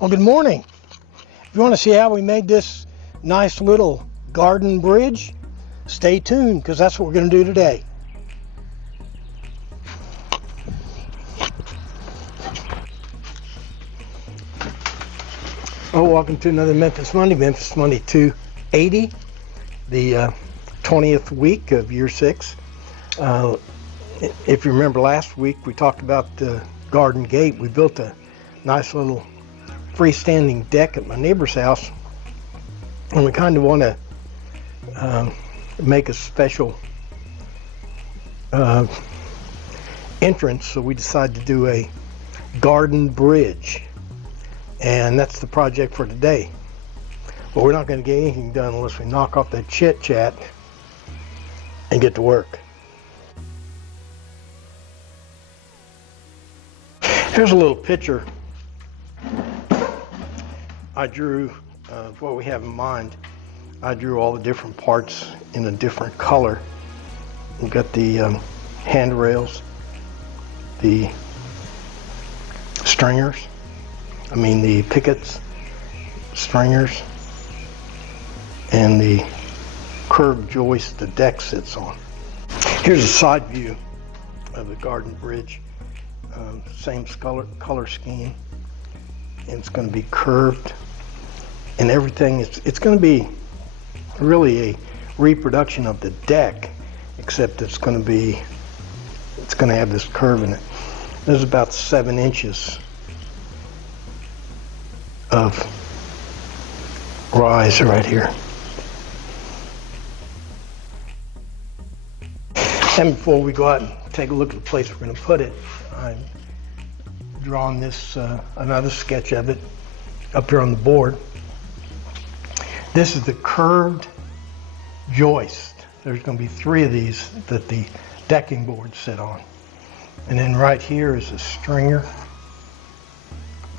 Well, good morning. If you want to see how we made this nice little garden bridge, stay tuned because that's what we're going to do today. Oh, welcome to another Memphis Monday 280, the 20th week of year 6. If you remember last week, we talked about the garden gate. We built a nice little freestanding deck at my neighbor's house, and we kind of want to make a special entrance, so we decided to do a garden bridge, and that's the project for today. But we're not going to get anything done unless we knock off that chit chat and get to work. Here's a little picture I drew of what we have in mind. I drew all the different parts in a different color. We've got the handrails, the the pickets, stringers, and the curved joist the deck sits on. Here's a side view of the garden bridge. Same color scheme, and it's going to be curved and everything. It's going to be really a reproduction of the deck, except it's going to have this curve in it. There's about 7 inches of rise right here. And before we go out and take a look at the place we're going to put it, I've drawn this another sketch of it up here on the board. This is the curved joist. There's going to be 3 of these that the decking boards sit on. And then right here is a stringer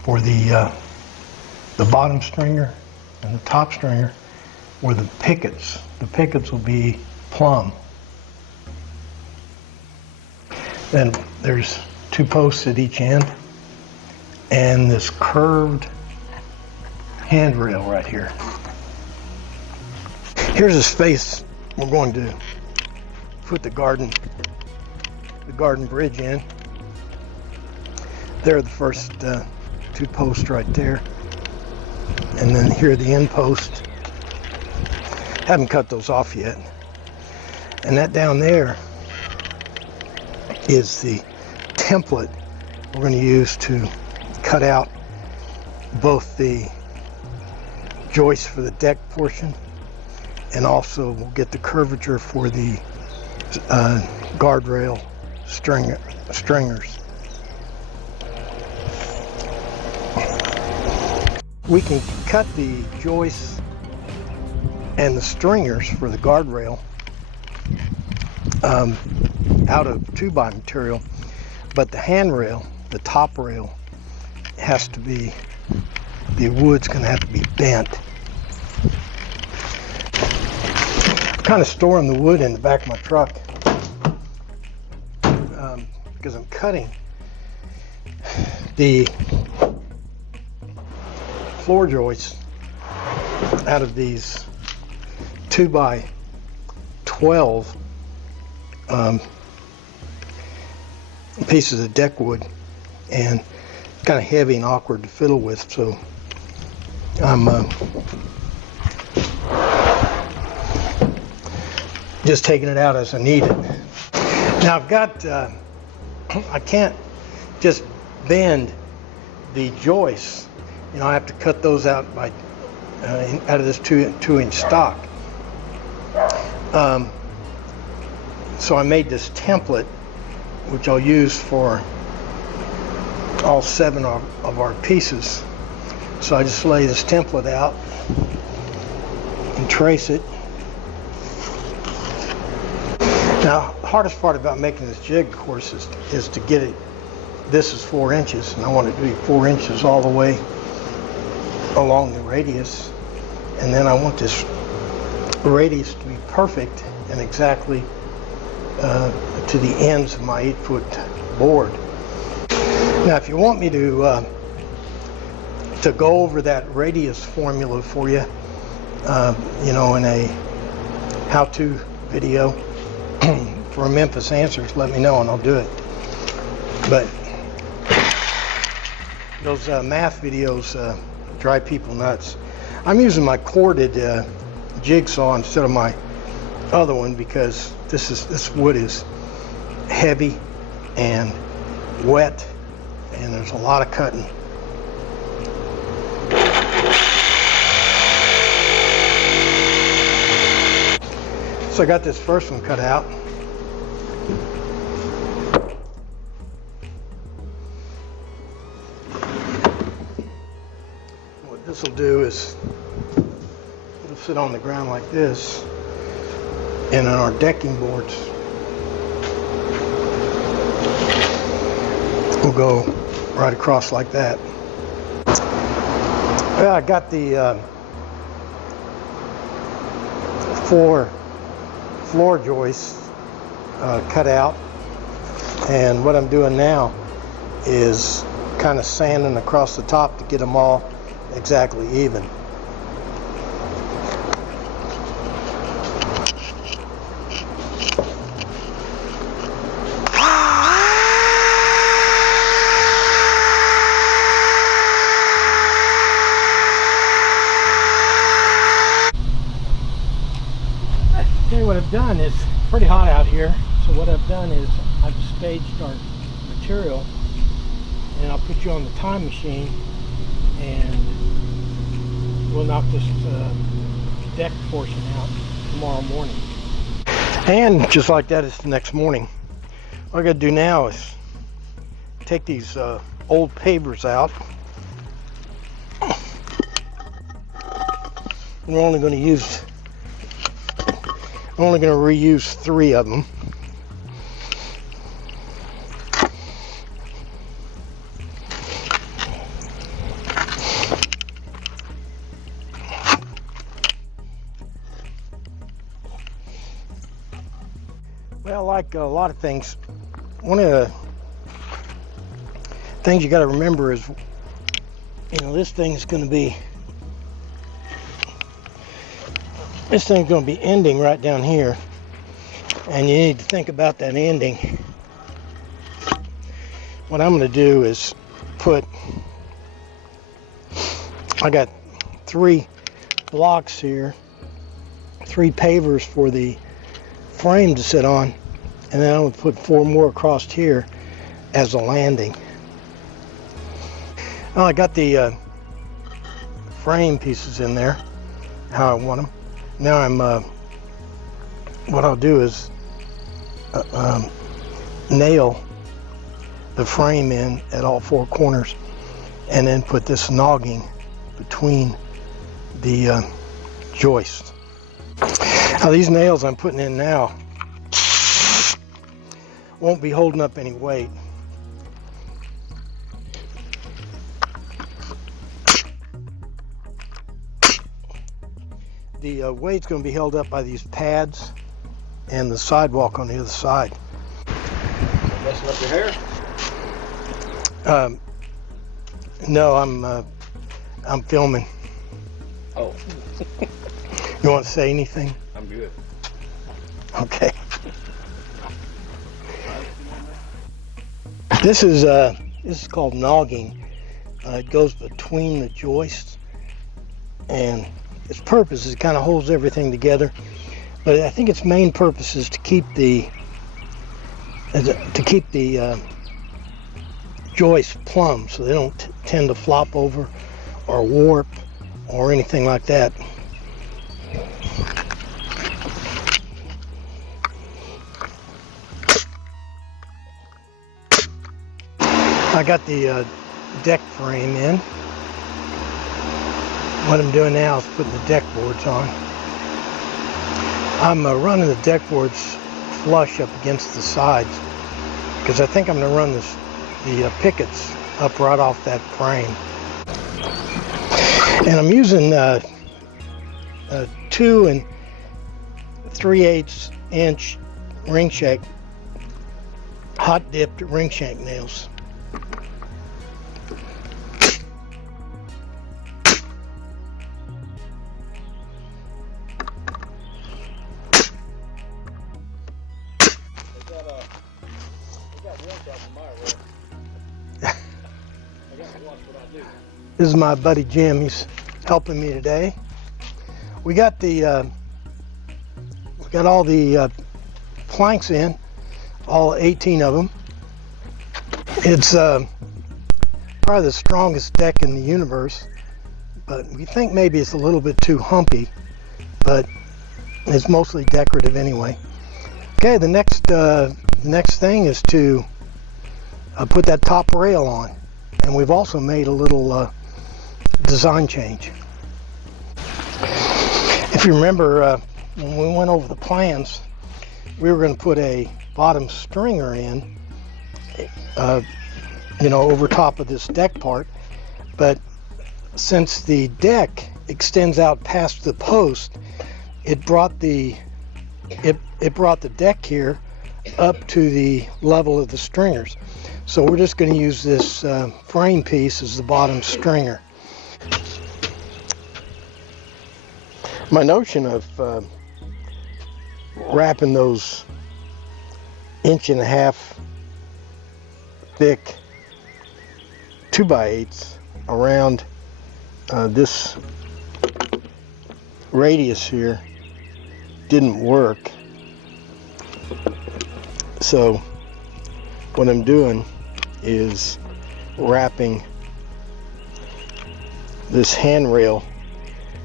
for the bottom stringer, and the top stringer were the pickets. The pickets will be plumb. Then there's 2 posts at each end, and this curved handrail right here. Here's a space we're going to put the garden bridge in. There are the first 2 posts right there, and then here are the end posts. Haven't cut those off yet. And that down there is the template we're going to use to cut out both the joists for the deck portion, and also we'll get the curvature for the guardrail stringers. We can cut the joists and the stringers for the guardrail out of 2x material, but the handrail, the top rail, has to be, the wood's going to have to be bent. I'm kind of storing the wood in the back of my truck because I'm cutting the floor joists out of these 2x12 pieces of deck wood, and kind of heavy and awkward to fiddle with, so I'm just taking it out as I need it. Now I've got I can't just bend the joists, I have to cut those out by out of this 2-inch stock. So I made this template, which I'll use for all 7 of our pieces. So I just lay this template out and trace it. Now, the hardest part about making this jig, of course, is to get it. This is 4 inches, and I want it to be 4 inches all the way along the radius, and then I want this radius to be perfect and exactly to the ends of my 8-foot board. Now, if you want me to to go over that radius formula for you, you know, in a how-to video for Memphis Answers, let me know and I'll do it. But those math videos drive people nuts. I'm using my corded jigsaw instead of my other one because this wood is heavy and wet and there's a lot of cutting. So I got this first one cut out. What this will do is it'll sit on the ground like this, and on our decking boards will go right across like that. Well, I got the four floor joists cut out, and what I'm doing now is kind of sanding across the top to get them all exactly even. What I've done is pretty hot out here, so what I've done is I've staged our material, and I'll put you on the time machine and we'll knock this deck portion out tomorrow morning. And just like that, it's the next morning. What I gotta do now is take these old pavers out. We're only going to reuse 3 of them. Well, like a lot of things, one of the things you got to remember is, you know, this thing's going to be ending right down here, and you need to think about that ending. What I'm going to do is I got 3 blocks here, 3 pavers for the frame to sit on, and then I'm going to put 4 more across here as a landing. Well, I got the frame pieces in there how I want them. Now I'm what I'll do is nail the frame in at all 4 corners, and then put this nogging between the joists. Now these nails I'm putting in now won't be holding up any weight. The weight's going to be held up by these pads and the sidewalk on the other side. Messing up your hair? No, I'm filming. Oh. You want to say anything? I'm good. Okay. This is called nogging. It goes between the joists, and its purpose is it kind of holds everything together, but I think its main purpose is to keep the joists plumb, so they don't tend to flop over or warp or anything like that. I got the deck frame in. What I'm doing now is putting the deck boards on. I'm running the deck boards flush up against the sides because I think I'm going to run the pickets up right off that frame. And I'm using 2 3/8 inch ring shank, hot dipped ring shank nails. Watch what I do. This is my buddy Jim. He's helping me today. We got all the planks in, all 18 of them. It's probably the strongest deck in the universe, but we think maybe it's a little bit too humpy, but it's mostly decorative anyway. Okay, the next thing is to put that top rail on, and we've also made a little design change. If you remember, when we went over the plans, we were going to put a bottom stringer in, over top of this deck part, but since the deck extends out past the post, it brought the deck here up to the level of the stringers. So we're just going to use this frame piece as the bottom stringer. My notion of wrapping those 1.5 inch thick 2x8s around this radius here didn't work. So what I'm doing is wrapping this handrail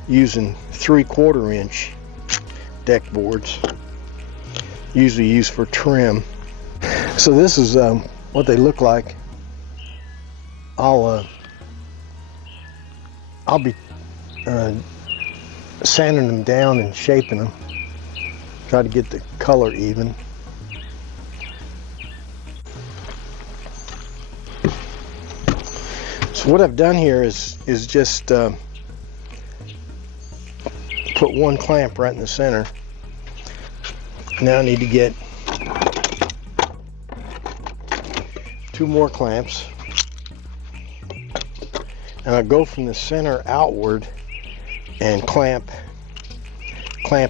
using 3/4 inch deck boards, usually used for trim. So this is what they look like. I'll be sanding them down and shaping them, try to get the color even. So what I've done here is just put one clamp right in the center. Now I need to get 2 more clamps, and I go from the center outward and clamp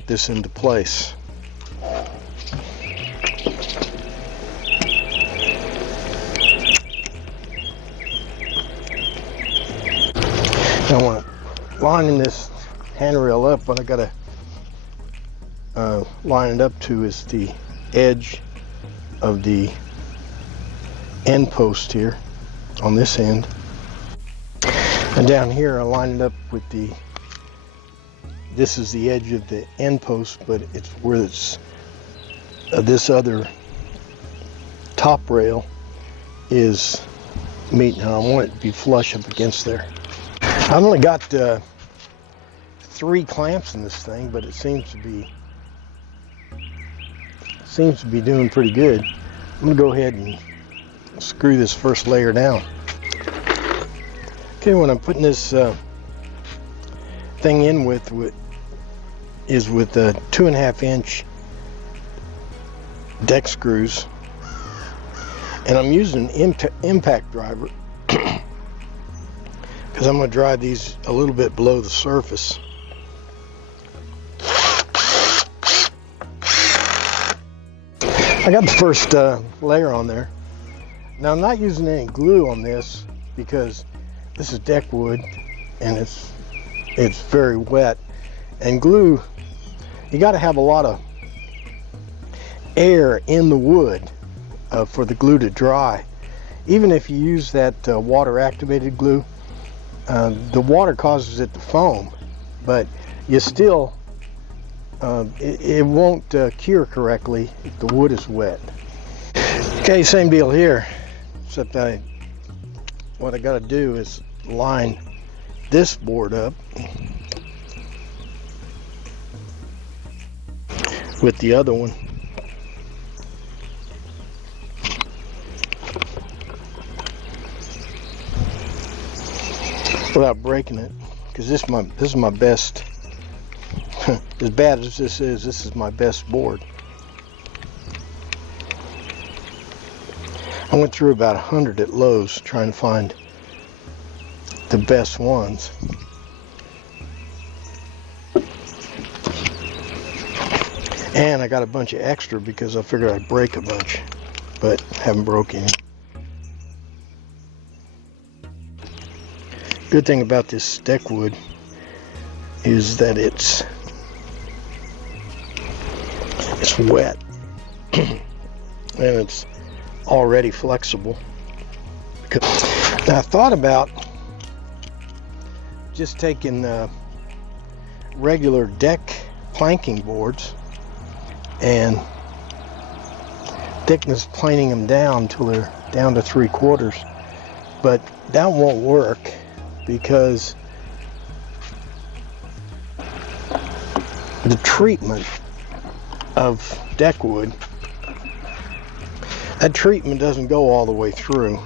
this into place. Now when I'm lining this handrail up, what I gotta line it up to is the edge of the end post here on this end, and down here I line it up with this is the edge of the end post, but it's where it's this other top rail is meeting, and I want it to be flush up against there. I've only got 3 clamps in this thing, but it seems to be doing pretty good. I'm gonna go ahead and screw this first layer down. Okay, what I'm putting this thing in with is with 2.5 inch deck screws, and I'm using an impact driver because I'm going to drive these a little bit below the surface. I got the first layer on there. Now I'm not using any glue on this because this is deck wood and it's very wet, and glue, you got to have a lot of air in the wood for the glue to dry. Even if you use that water activated glue, the water causes it to foam, but you still it won't cure correctly if the wood is wet. Okay, same deal here, except what I got to do is line this board up with the other one. Without breaking it, because this is my best. As bad as this is my best board. I went through about 100 at Lowe's trying to find the best ones. And I got a bunch of extra because I figured I'd break a bunch, but haven't broke any. Good thing about this deck wood is that it's wet and it's already flexible. Now I thought about just taking regular deck planking boards and thickness planing them down until they're down to 3/4, but that won't work because the treatment of deck wood, that treatment doesn't go all the way through.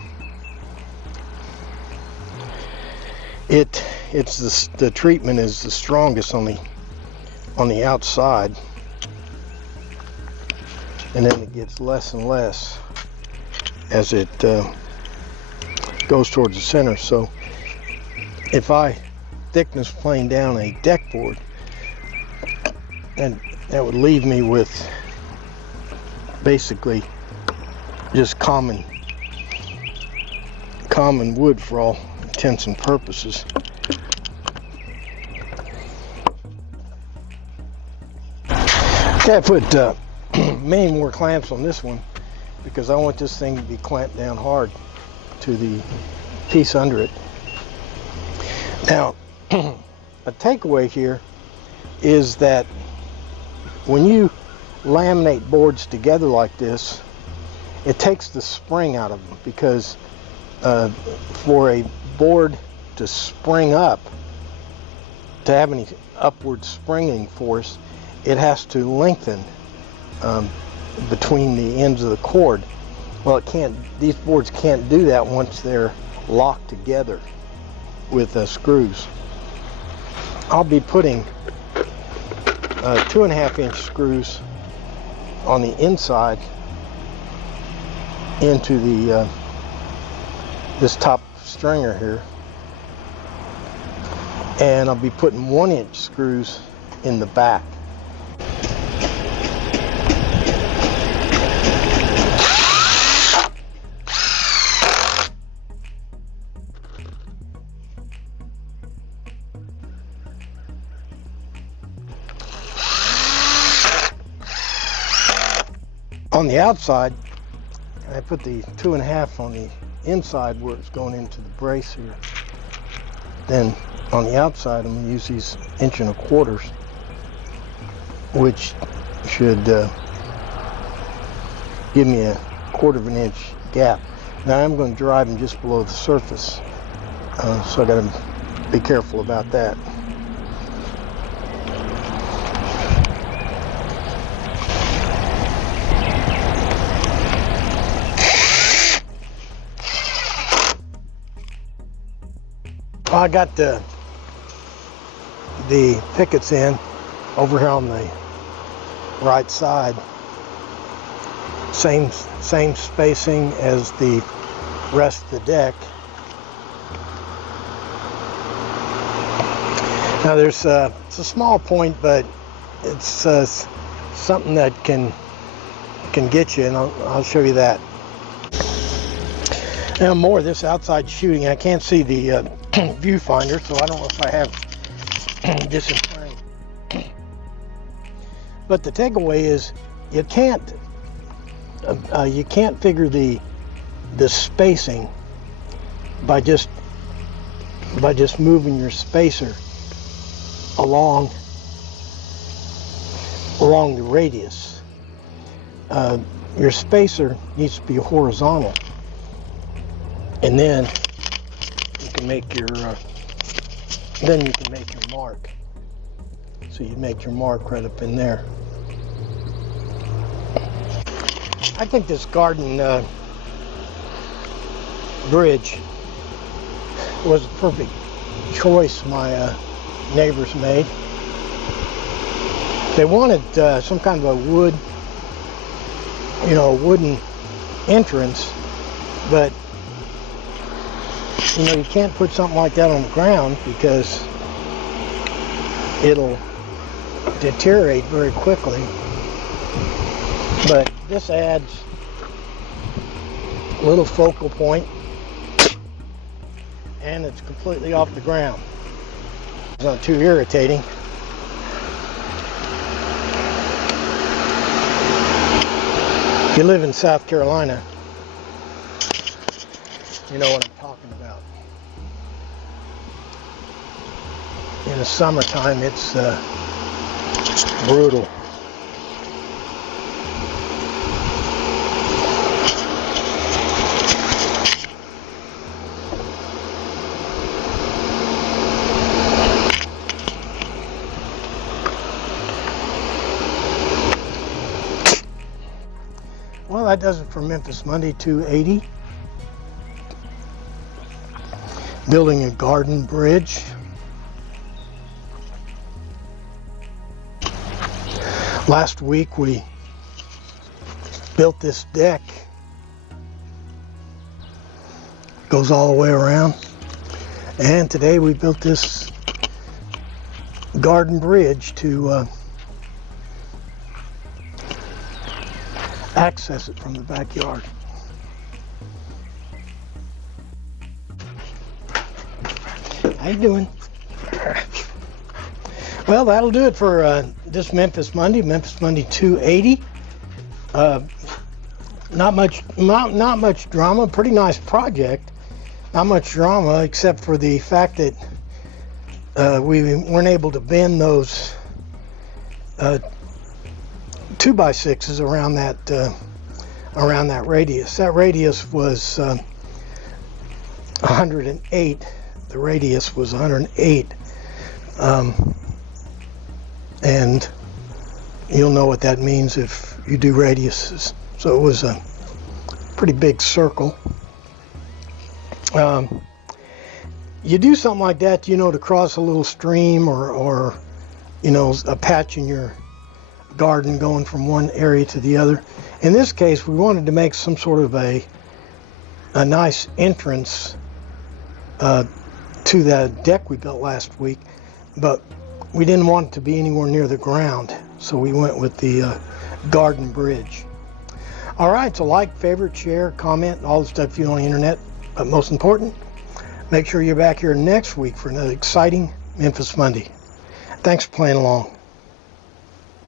The treatment is the strongest on the outside, and then it gets less and less as it goes towards the center. So if I thickness plane down a deck board, and that would leave me with basically just common wood for all intents and purposes. Okay, I put many more clamps on this one because I want this thing to be clamped down hard to the piece under it. Now, a takeaway here is that when you laminate boards together like this, it takes the spring out of them, because for a board to spring up, to have any upward springing force, it has to lengthen between the ends of the cord. Well, it can't. These boards can't do that once they're locked together with screws. I'll be putting 2.5-inch screws on the inside into the this top stringer here, and I'll be putting 1-inch screws in the back. On the outside, I put the 2.5 on the inside where it's going into the brace here. Then on the outside, I'm going to use these 1.25 inches, which should give me a 1/4 inch gap. Now I'm going to drive them just below the surface, so I got to be careful about that. I got the pickets in over here on the right side, same spacing as the rest of the deck. Now it's a small point, but it's something that can get you, and I'll show you that. Now more of this outside shooting. I can't see the viewfinder, so I don't know if I have this in frame. But the takeaway is you can't figure the spacing by just moving your spacer along the radius. Your spacer needs to be horizontal, and then you can make your mark. So you make your mark right up in there. I think this garden bridge was a perfect choice my neighbors made. They wanted some kind of a wood, a wooden entrance, but you can't put something like that on the ground because it'll deteriorate very quickly. But this adds a little focal point, and it's completely off the ground. It's not too irritating. If you live in South Carolina, you know what I'm talking about. In the summertime, it's brutal. Well, that does it for Memphis Monday 280. Building a garden bridge. Last week we built this deck. Goes all the way around. And today we built this garden bridge to access it from the backyard. How you doing? Well, that'll do it for this Memphis Monday 280. Not much drama. Pretty nice project. Not much drama except for the fact that we weren't able to bend those 2x6s around that radius. That radius was 108. The radius was 108. And you'll know what that means if you do radiuses. So it was a pretty big circle. You do something like that, you know, to cross a little stream or you know, a patch in your garden going from one area to the other. In this case, we wanted to make some sort of a nice entrance to that deck we built last week, but we didn't want it to be anywhere near the ground, so we went with the garden bridge. All right, so like, favorite, share, comment, all the stuff you do on the internet, but most important, make sure you're back here next week for another exciting Memphis Monday. Thanks for playing along.